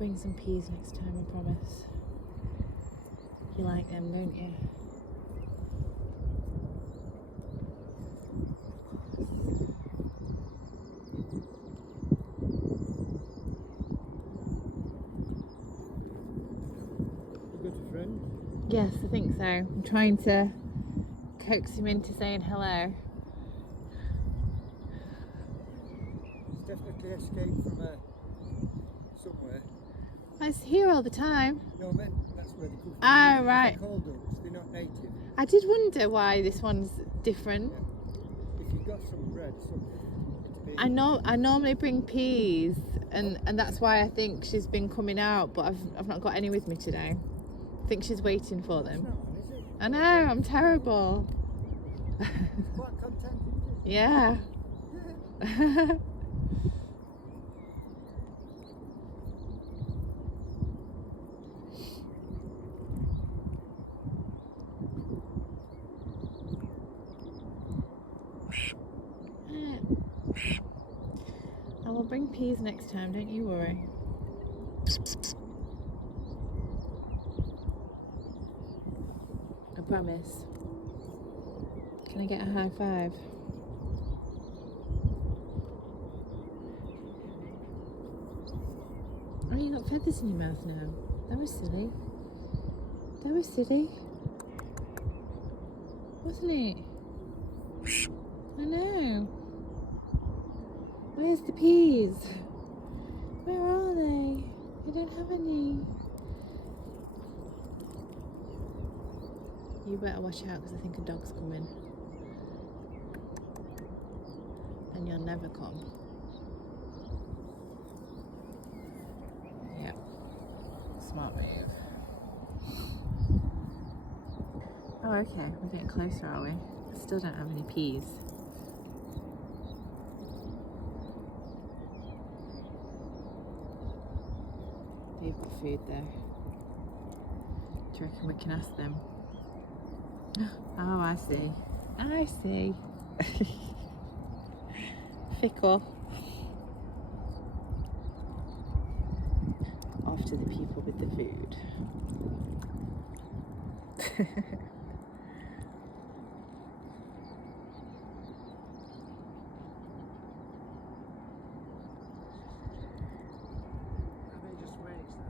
bring some peas next time, I promise. You like them, don't you? You got a friend? Yes, I think so. I'm trying to coax him into saying hello. He's definitely escaped from somewhere. He's here all the time. No, I meant that's where they come from. Ah, right. They're called ducks, they're not native. I did wonder why this one's different. Yeah. If you've got some bread, something, it'd be... I normally bring peas, and that's why I think she's been coming out, but I've not got any with me today. I think she's waiting for It's them. not on, is it? I know, I'm terrible. It's quite content, isn't it? Yeah. I will bring peas next time, don't you worry. I promise. Can I get a high five? Oh, you got feathers in your mouth now. That was silly. That was silly. Wasn't it? I know. Where's the peas? Where are they? I don't have any. You better watch out because I think a dog's coming. And you'll never come. Yep. Smart move. Oh, okay. We're getting closer, are we? Still don't have any peas. They've got food there. Do you reckon we can ask them? Oh, I see. I see. Fickle. Off to the people with the food.